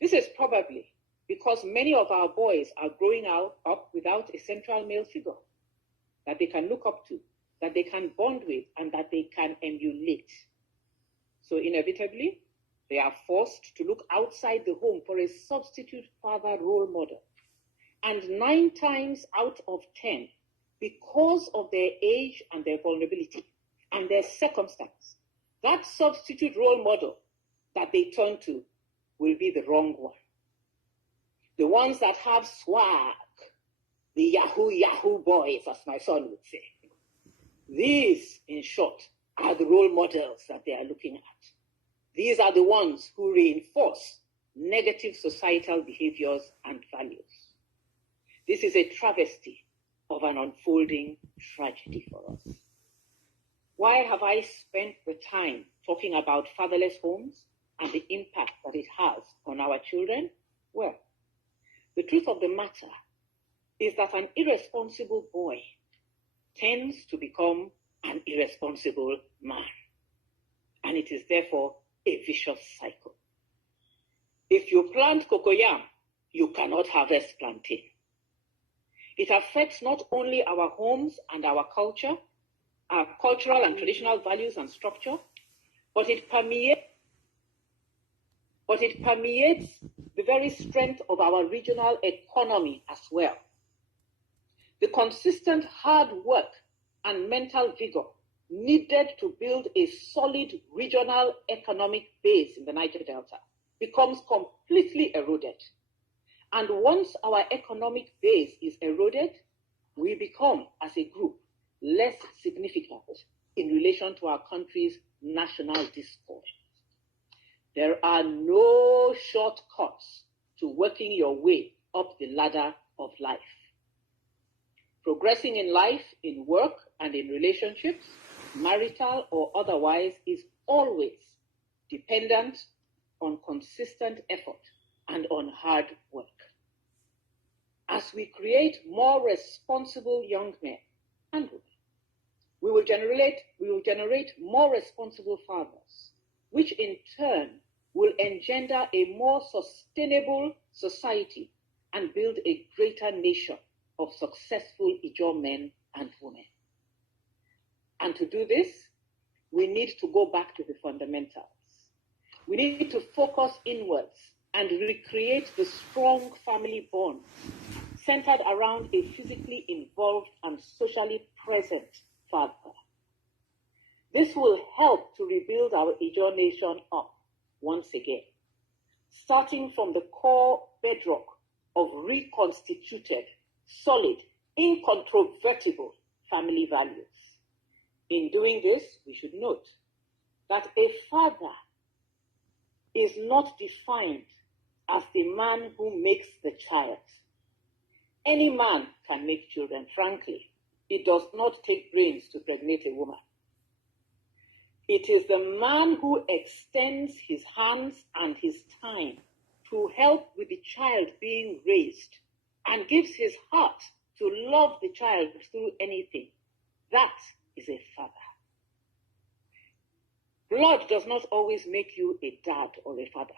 This is probably because many of our boys are growing up without a central male figure that they can look up to, that they can bond with, and that they can emulate. So inevitably, they are forced to look outside the home for a substitute father role model. And 9 times out of 10, because of their age and their vulnerability and their circumstance, that substitute role model that they turn to will be the wrong one. The ones that have swag, the Yahoo boys, as my son would say. These, in short, are the role models that they are looking at. These are the ones who reinforce negative societal behaviors and values. This is a travesty of an unfolding tragedy for us. Why have I spent the time talking about fatherless homes and the impact that it has on our children? Well, the truth of the matter is that an irresponsible boy tends to become an irresponsible man. And it is therefore a vicious cycle. If you plant cocoyam, you cannot harvest plantain. It affects not only our homes and our culture, our cultural and traditional values and structure, but it permeates the very strength of our regional economy as well. The consistent hard work and mental vigor needed to build a solid regional economic base in the Niger Delta becomes completely eroded. And once our economic base is eroded, we become, as a group, less significant in relation to our country's national discourse. There are no shortcuts to working your way up the ladder of life. Progressing in life, in work, and in relationships, marital or otherwise, is always dependent on consistent effort and on hard work. As we create more responsible young men and women, we will generate more responsible fathers, which in turn will engender a more sustainable society and build a greater nation of successful Ijaw men and women. And to do this, we need to go back to the fundamentals. We need to focus inwards and recreate the strong family bonds centered around a physically involved and socially present father. This will help to rebuild our Ijaw nation up once again, starting from the core bedrock of reconstituted, solid, incontrovertible family values. In doing this, we should note that a father is not defined as the man who makes the child. Any man can make children, frankly. It does not take brains to pregnate a woman. It is the man who extends his hands and his time to help with the child being raised and gives his heart to love the child through anything. That is a father. Blood does not always make you a dad or a father.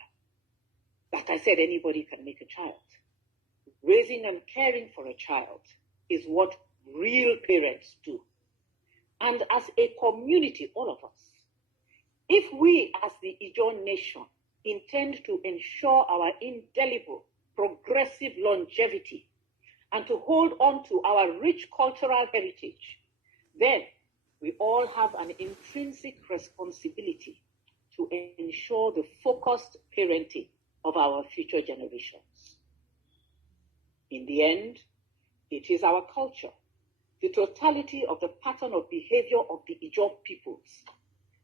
Like I said, anybody can make a child. Raising and caring for a child is what real parents do. And as a community, all of us, if we as the Ijaw nation intend to ensure our indelible, progressive longevity and to hold on to our rich cultural heritage, then we all have an intrinsic responsibility to ensure the focused parenting of our future generations. In the end, it is our culture, the totality of the pattern of behavior of the Ijaw peoples,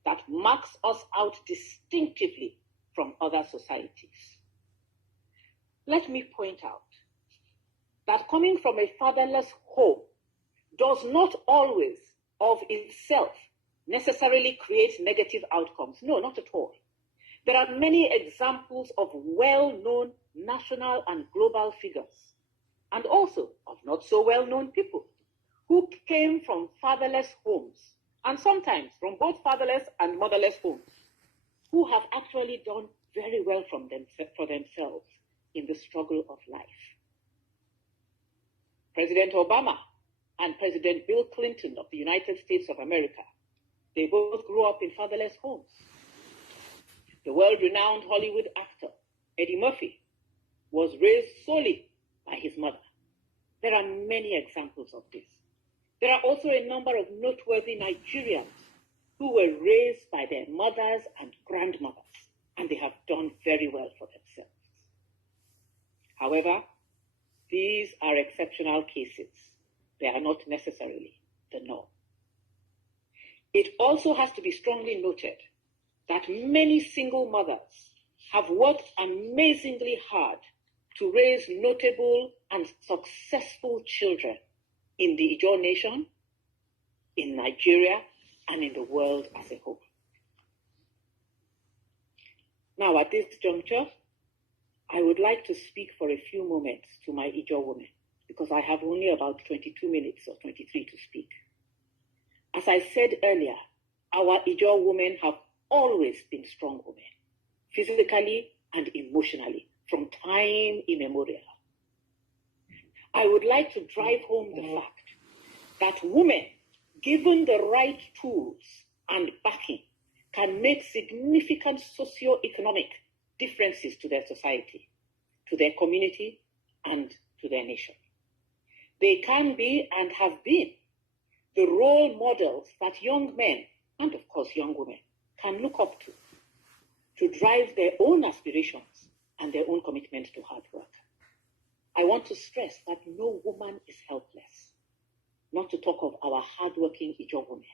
that marks us out distinctively from other societies. Let me point out that coming from a fatherless home does not always of itself necessarily create negative outcomes. No, not at all. There are many examples of well-known national and global figures, and also of not so well-known people who came from fatherless homes, and sometimes from both fatherless and motherless homes, who have actually done very well for themselves in the struggle of life. President Obama and President Bill Clinton of the United States of America, they both grew up in fatherless homes. The world-renowned Hollywood actor Eddie Murphy was raised solely by his mother. There are many examples of this. There are also a number of noteworthy Nigerians who were raised by their mothers and grandmothers, and they have done very well for themselves. However, these are exceptional cases. They are not necessarily the norm. It also has to be strongly noted that many single mothers have worked amazingly hard to raise notable and successful children in the Ijaw nation, in Nigeria, and in the world as a whole. Now, at this juncture, I would like to speak for a few moments to my Ijaw women, because I have only about 22 minutes or 23 to speak. As I said earlier, our Ijaw women have always been strong women, physically and emotionally, from time immemorial. I would like to drive home the fact that women, given the right tools and backing, can make significant socio-economic differences to their society, to their community, and to their nation. They can be and have been the role models that young men, and of course young women, can look up to drive their own aspirations and their own commitment to hard work. I want to stress that no woman is helpless, not to talk of our hardworking Ijaw women,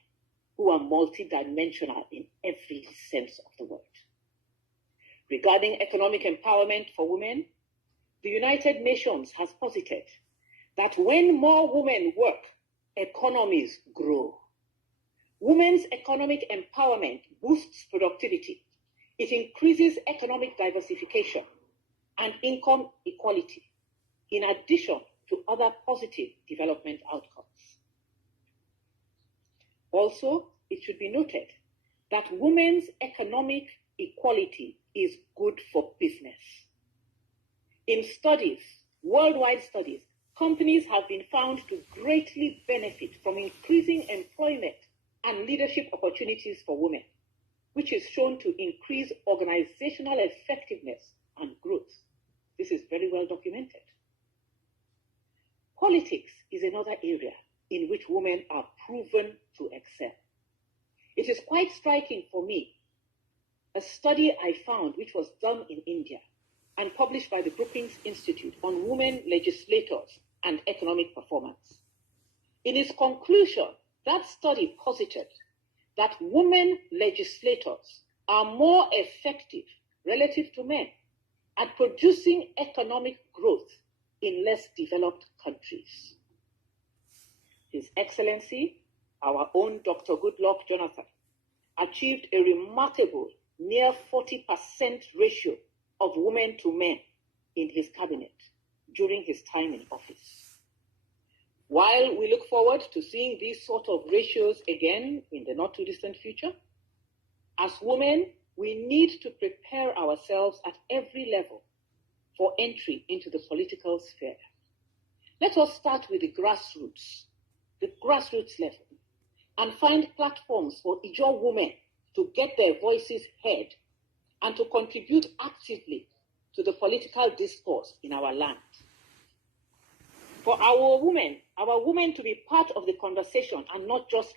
who are multidimensional in every sense of the word. Regarding economic empowerment for women, the United Nations has posited that when more women work, economies grow. Women's economic empowerment boosts productivity. It increases economic diversification and income equality, in addition to other positive development outcomes. Also, it should be noted that women's economic equality is good for business. In studies, worldwide studies, companies have been found to greatly benefit from increasing employment and leadership opportunities for women, which is shown to increase organizational effectiveness and growth. This is very well documented. Politics is another area in which women are proven to excel. It is quite striking for me, a study I found which was done in India and published by the Brookings Institute on women legislators and economic performance. In its conclusion, that study posited that women legislators are more effective relative to men at producing economic growth in less developed countries. His Excellency, our own Dr. Goodluck Jonathan, achieved a remarkable near 40% ratio of women to men in his cabinet during his time in office. While we look forward to seeing these sort of ratios again in the not too distant future, as women, we need to prepare ourselves at every level for entry into the political sphere. Let us start with the grassroots level, and find platforms for Ijaw women to get their voices heard and to contribute actively to the political discourse in our land. For our women to be part of the conversation and not just